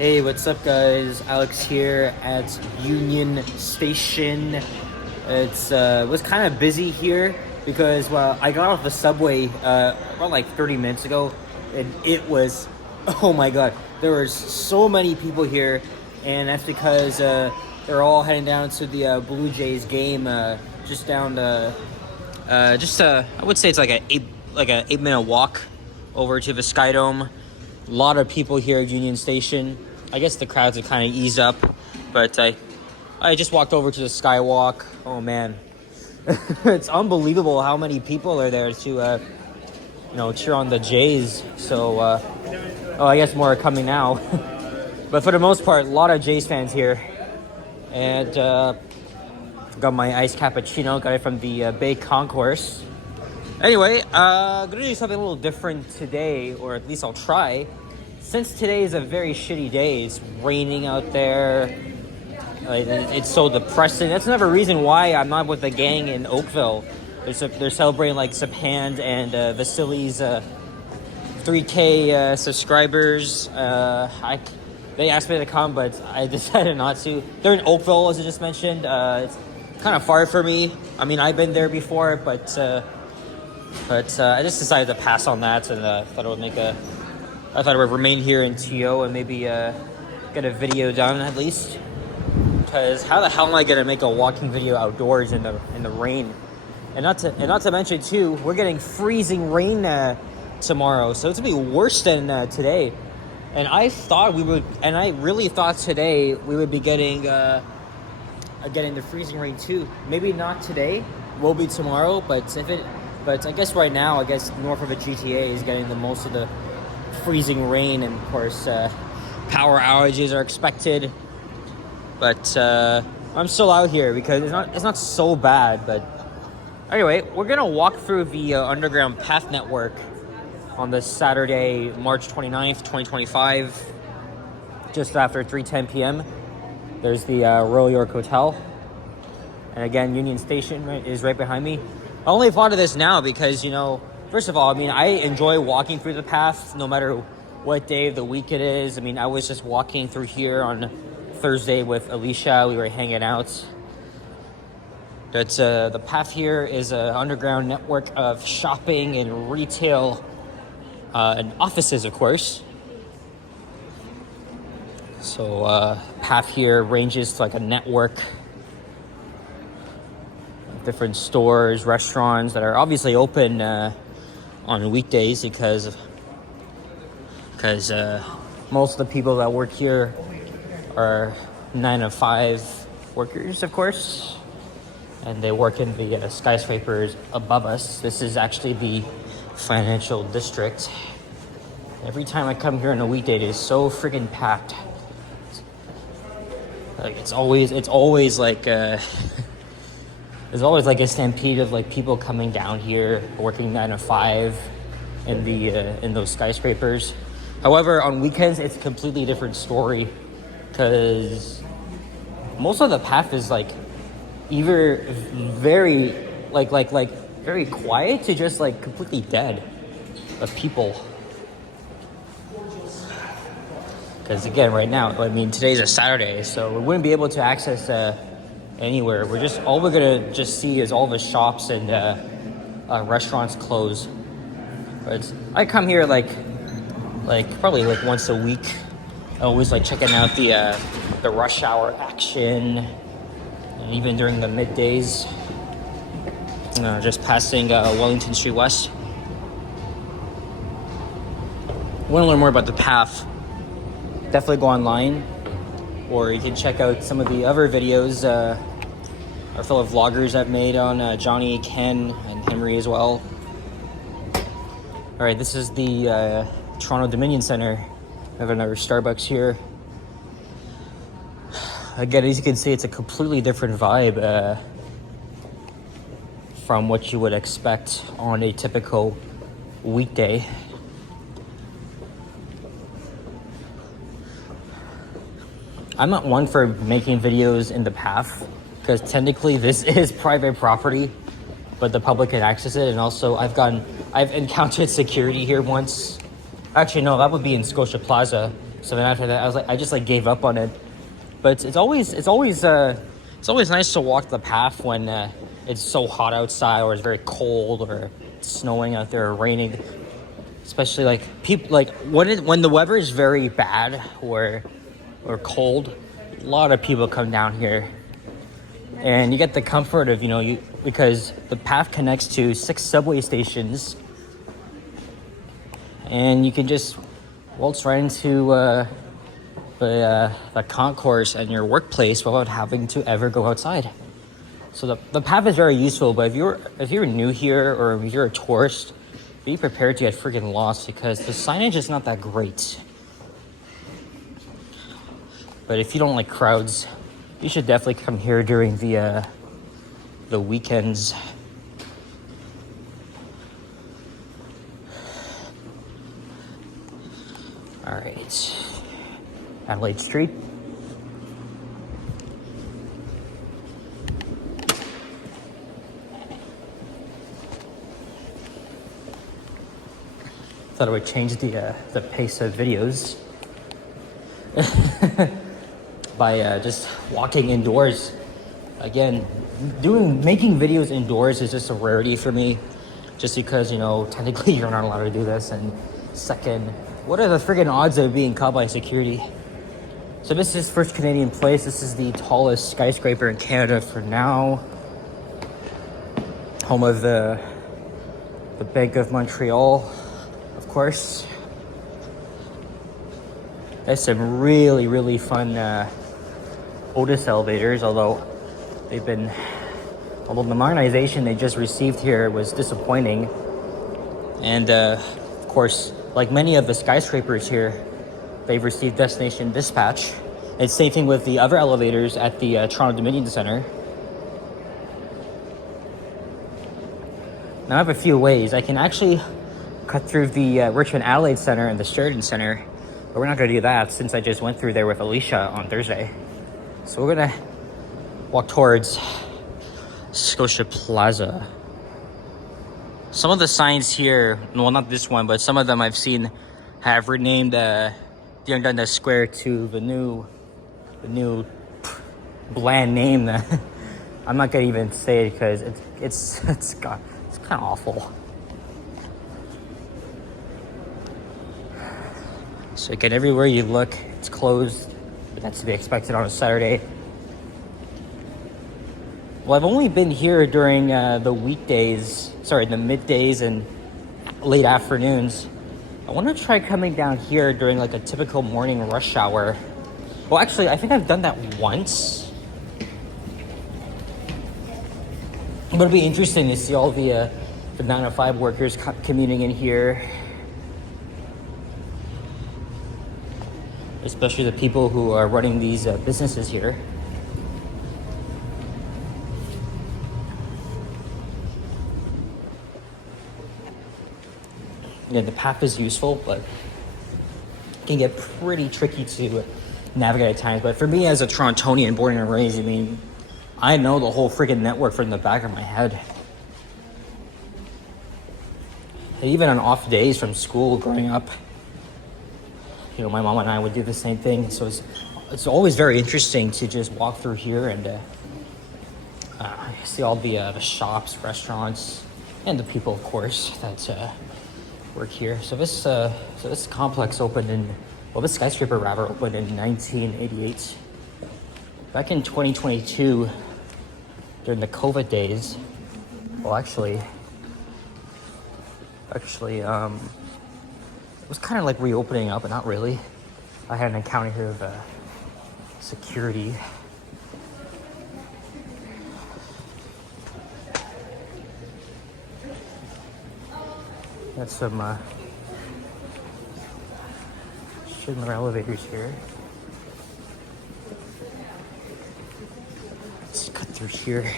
Hey, what's up, guys? Alex here at Union Station. It was kind of busy here because, well, I got off the subway about like 30 minutes ago, and it was, oh my god, there were so many people here, and that's because they're all heading down to the Blue Jays game, just down the, I would say it's like a 8-minute walk over to the Sky Dome. A lot of people here at Union Station. I guess the crowds have kind of eased up, but I just walked over to the Skywalk. Oh man, it's unbelievable how many people are there to cheer on the Jays. So I guess more are coming now, but for the most part, a lot of Jays fans here. And got my iced cappuccino. Got it from the Bay Concourse. Anyway, gonna do something a little different today, or at least I'll try. Since today is a very shitty day, it's raining out there. It's so depressing. That's another reason why I'm not with the gang in Oakville. They're celebrating like Sapand and Vasily's 3K subscribers. They asked me to come, but I decided not to. They're in Oakville, as I just mentioned. It's kind of far for me. I mean, I've been there before, but I just decided to pass on that, and I thought I would remain here in TO and maybe get a video done at least. Because how the hell am I gonna make a walking video outdoors in the rain? And not to mention too, we're getting freezing rain tomorrow, so it's gonna be worse than today. And I really thought today we would be getting the freezing rain too. Maybe not today, will be tomorrow. But I guess right now, north of the GTA is getting the most of the freezing rain, and of course power outages are expected. But I'm still out here because it's not so bad. But anyway, we're gonna walk through the underground path network on this Saturday, March 29th, 2025, just after 3:10 p.m. There's the Royal York Hotel, and again, Union Station is right behind me. I only thought of this now because, first of all, I mean, I enjoy walking through the path no matter what day of the week it is. I mean, I was just walking through here on Thursday with Alicia. We were hanging out. But the path here is an underground network of shopping and retail and offices, of course. So path here ranges to like a network of different stores, restaurants that are obviously open on weekdays because most of the people that work here are 9-to-5 workers, of course, and they work in the skyscrapers above us. This is actually the financial district. Every time I come here on a weekday, it is so freaking packed. Like it's always like there's always like a stampede of like people coming down here working 9-to-5 in those skyscrapers. However, on weekends it's a completely different story because most of the path is like either very very quiet to just like completely dead of people. Because again, right now, I mean, today's a Saturday, so we wouldn't be able to access anywhere. All we're gonna just see is all the shops and restaurants close. But I come here like probably like once a week. I always like checking out the rush hour action, and even during the middays. Just passing Wellington Street West. Want to learn more about the path? Definitely go online, or you can check out some of the other videos our fellow vloggers have made on Johnny, Ken, and Henry as well. All right, this is the Toronto Dominion Center. We have another Starbucks here. Again, as you can see, it's a completely different vibe from what you would expect on a typical weekday. I'm not one for making videos in the path because technically this is private property, but the public can access it. And also I've encountered security here once. Actually, no, that would be in Scotia Plaza. So then after that, I just like gave up on it. But it's always nice to walk the path when it's so hot outside, or it's very cold, or it's snowing out there, or raining. Especially like people like when the weather is very bad or cold, a lot of people come down here, and you get the comfort of because the path connects to 6 subway stations, and you can just waltz right into the concourse and your workplace without having to ever go outside. So the path is very useful, but if you're new here or if you're a tourist, be prepared to get freaking lost because the signage is not that great. But if you don't like crowds, you should definitely come here during the weekends. All right, Adelaide Street. Thought I would change the pace of videos by just walking indoors. Again, making videos indoors is just a rarity for me, just because technically you're not allowed to do this, and second, what are the friggin' odds of being caught by security? So this is First Canadian Place. This is the tallest skyscraper in Canada for now. Home of the Bank of Montreal, of course. There's some really, really fun Otis elevators, although the modernization they just received here was disappointing. And of course, like many of the skyscrapers here, they've received destination dispatch. It's same thing with the other elevators at the Toronto Dominion Center. Now I have a few ways. I can actually cut through the Richmond Adelaide Center and the Sheridan Center, but we're not going to do that since I just went through there with Alicia on Thursday. So we're going to walk towards Scotia Plaza. Some of the signs here, well, not this one, but some of them I've seen have renamed the Young Dundas Square to the new bland name that I'm not gonna even say it because it's kind of awful. So again, everywhere you look, it's closed, but that's to be expected on a Saturday. Well, I've only been here during the middays and late afternoons. I want to try coming down here during like a typical morning rush hour. Well, actually, I think I've done that once. But it'll be interesting to see all the 9 to 5 workers commuting in here. Especially the people who are running these businesses here. Yeah, the path is useful, but it can get pretty tricky to navigate at times. But for me, as a Torontonian born and raised, I know the whole freaking network from the back of my head. And even on off days from school growing up, my mom and I would do the same thing. So it's always very interesting to just walk through here and see all the shops, restaurants, and the people, of course, that work here. So this complex opened this skyscraper rather opened in 1988. Back in 2022, during the COVID days, well, actually, it was kind of like reopening up, but not really. I had an encounter here of security. Got some Schindler elevators here. Let's cut through here.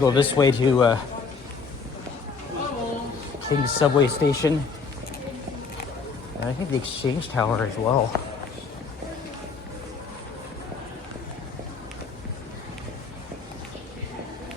Go this way to King's Subway Station. And I think the Exchange Tower as well.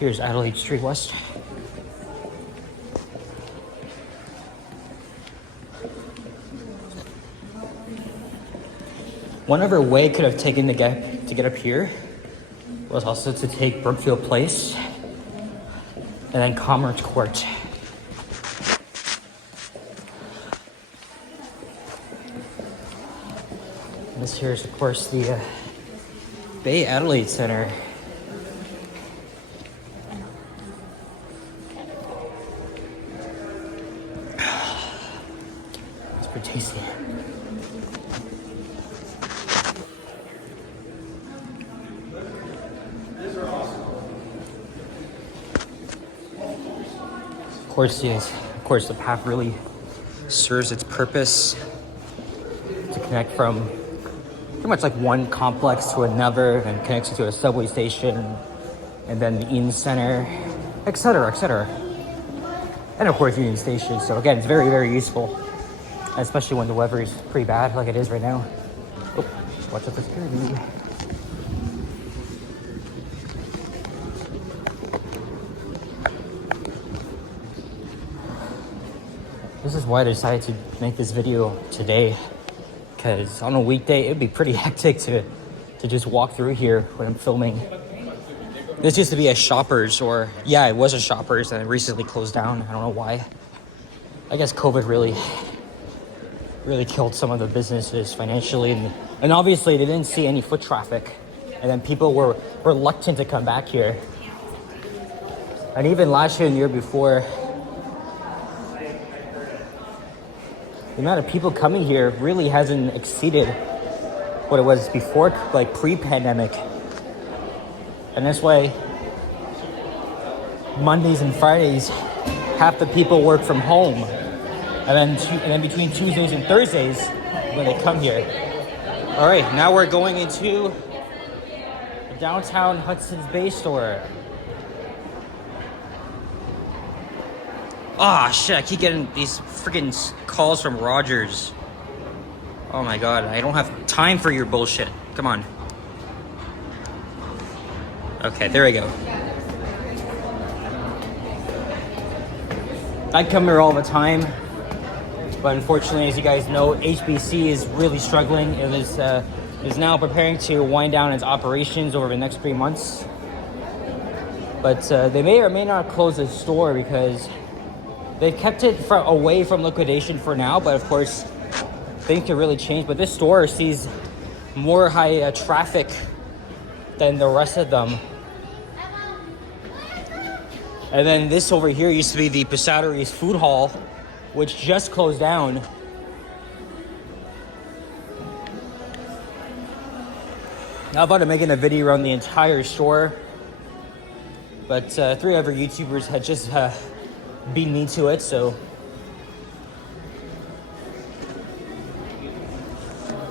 Here's Adelaide Street West. One other way could have taken to get up here was also to take Brookfield Place and then Commerce Court. And this here is, of course, the Bay Adelaide Center. It's pretty tasty. Of course, yes. Of course, the path really serves its purpose to connect from pretty much like one complex to another, and connects you to a subway station, and then the Eaton Center, etc., etc. And of course, Union Station. So again, it's very, very useful, especially when the weather is pretty bad, like it is right now. Oh, watch out for security. This is why I decided to make this video today, because on a weekday it'd be pretty hectic to just walk through here when I'm filming. This used to be a Shoppers, or yeah, it was a Shoppers, and it recently closed down. I don't know why. I guess COVID really killed some of the businesses financially, and obviously they didn't see any foot traffic, and then people were reluctant to come back here. And even last year and the year before, the amount of people coming here really hasn't exceeded what it was before, like pre-pandemic. And that's why Mondays and Fridays, half the people work from home. And then between Tuesdays and Thursdays, when they come here. All right, now we're going into the downtown Hudson's Bay store. Ah, shit, I keep getting these freaking calls from Rogers. Oh my god, I don't have time for your bullshit. Come on. Okay, there we go. I come here all the time, but unfortunately, as you guys know, HBC is really struggling. It is now preparing to wind down its operations over the next 3 months. But they may or may not close the store because they've kept it away from liquidation for now, but of course, things can really change. But this store sees more high traffic than the rest of them. And then this over here used to be the Passateries Food Hall, which just closed down. Now I'm about to making a video around the entire store, but 3 other YouTubers had just beat me to it, so.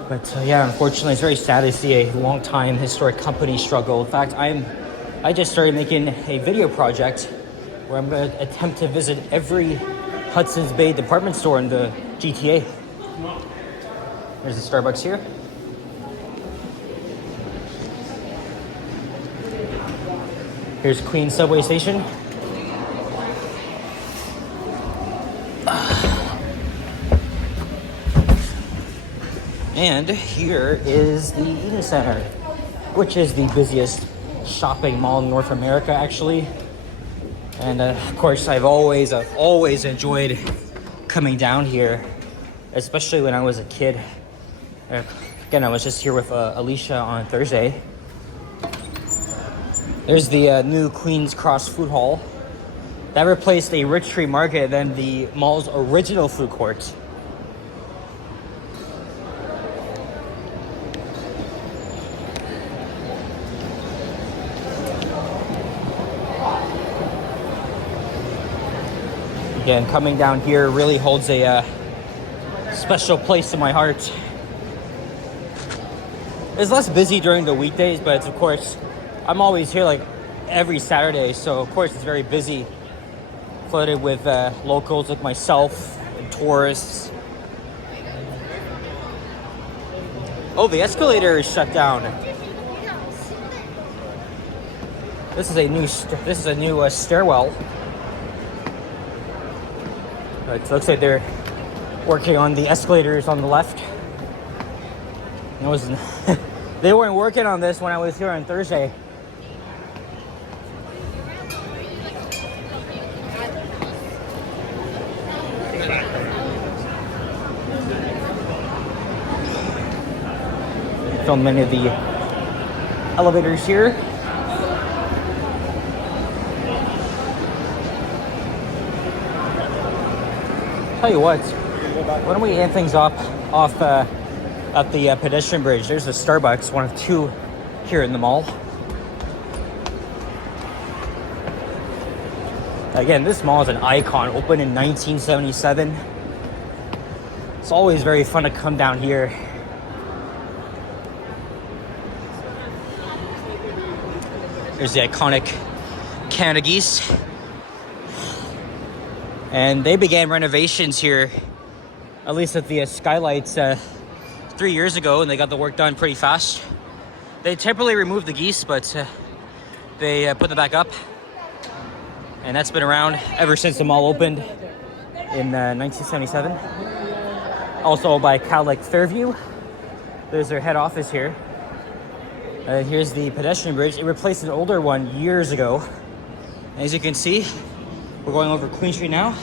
But yeah, unfortunately, it's very sad to see a long-time historic company struggle. In fact, I just started making a video project where I'm going to attempt to visit every Hudson's Bay department store in the GTA. There's the Starbucks here. Here's Queens subway station. And here is the Eaton Center, which is the busiest shopping mall in North America, actually. And of course, I've always enjoyed coming down here, especially when I was a kid. Again, I was just here with Alicia on Thursday. There's the new Queen's Cross Food Hall. That replaced a Rich Tree Market, then the mall's original food court. Again, coming down here really holds a special place in my heart. It's less busy during the weekdays, but of course, I'm always here like every Saturday, so of course it's very busy, flooded with locals like myself and tourists. Oh, the escalator is shut down. This is a new stairwell. It looks like they're working on the escalators on the left. It wasn't. They weren't working on this when I was here on Thursday. Filmed many of the elevators here. Tell you what, why don't we end things off at the pedestrian bridge? There's a Starbucks, one of two here in the mall. Again, this mall is an icon, opened in 1977. It's always very fun to come down here. There's the iconic Canada Geese. And they began renovations here, at least at the skylights, 3 years ago, and they got the work done pretty fast. They temporarily removed the geese, but they put them back up. And that's been around ever since the mall opened in 1977. Also by Cadillac Fairview. There's their head office here. Here's the pedestrian bridge. It replaced an older one years ago. As you can see, we're going over Queen Street now.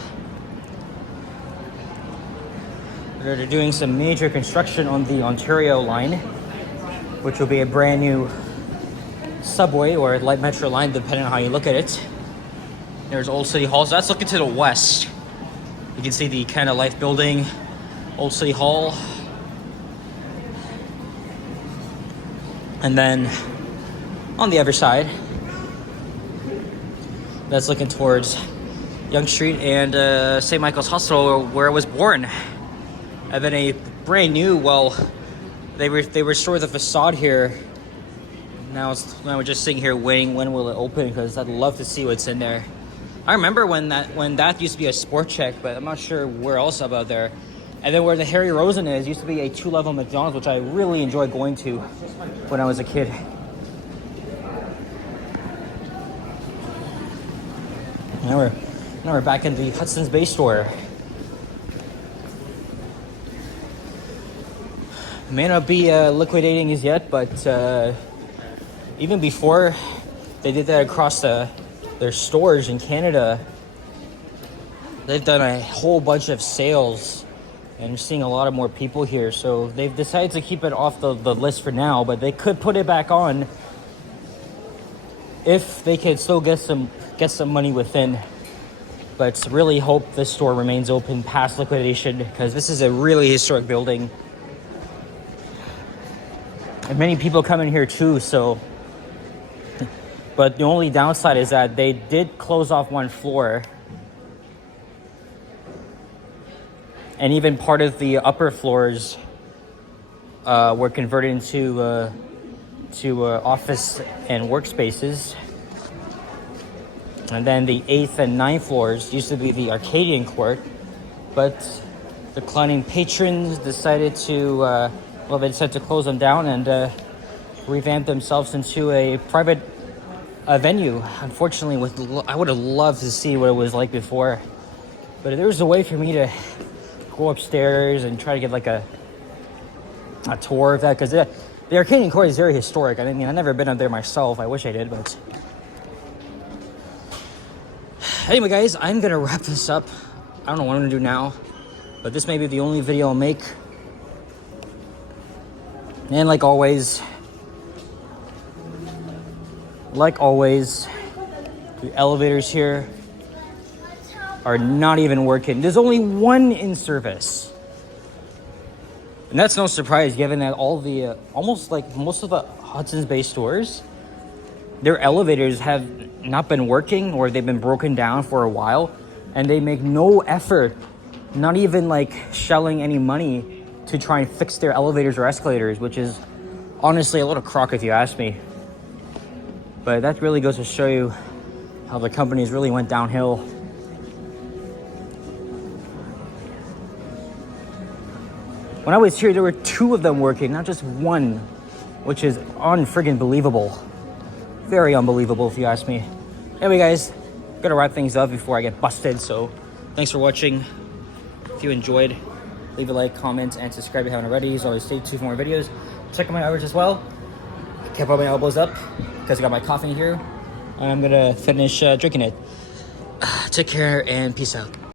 They're doing some major construction on the Ontario line, which will be a brand new subway or light metro line, depending on how you look at it. There's Old City Hall. So that's looking to the west. You can see the Canada Life building, Old City Hall. And then on the other side, that's looking towards Yonge Street and St. Michael's Hospital, where I was born. And then a brand new, well, they restored the facade here. Now we're just sitting here waiting when will it open, because I'd love to see what's in there. I remember when that used to be a Sport Check, but I'm not sure where else about there. And then where the Harry Rosen is used to be a 2-level McDonald's, which I really enjoyed going to when I was a kid. Now we're back in the Hudson's Bay store. May not be liquidating as yet, but even before they did that across their stores in Canada, they've done a whole bunch of sales. And we're seeing a lot of more people here. So they've decided to keep it off the list for now, but they could put it back on if they could still get some money within. But really hope this store remains open past liquidation, because this is a really historic building. And many people come in here too, so. But the only downside is that they did close off one floor. And even part of the upper floors were converted into office and workspaces. And then the 8th and 9th floors used to be the Arcadian Court, but declining patrons decided to close them down and revamp themselves into a private venue. Unfortunately, I would have loved to see what it was like before, but if there was a way for me to go upstairs and try to get like a tour of that, because the Arcadian Court is very historic. I mean, I've never been up there myself. I wish I did, but anyway, guys, I'm gonna wrap this up. I don't know what I'm gonna do now, but this may be the only video I'll make. And like always, the elevators here are not even working. There's only one in service. And that's no surprise, given that all the, almost like most of the Hudson's Bay stores, their elevators have not been working, or they've been broken down for a while, and they make no effort, not even like shelling any money to try and fix their elevators or escalators, which is honestly a little crock if you ask me. But that really goes to show you how the companies really went downhill. When I was here, there were 2 of them working, not just 1, which is unfriggin' believable. Very unbelievable, if you ask me. Anyway, guys, gotta wrap things up before I get busted. So, thanks for watching. If you enjoyed, leave a like, comment, and subscribe if you haven't already. So always stay tuned for more videos. Check out my hours as well. Kept all my elbows up because I got my coffee here. I'm gonna finish drinking it. Take care and peace out.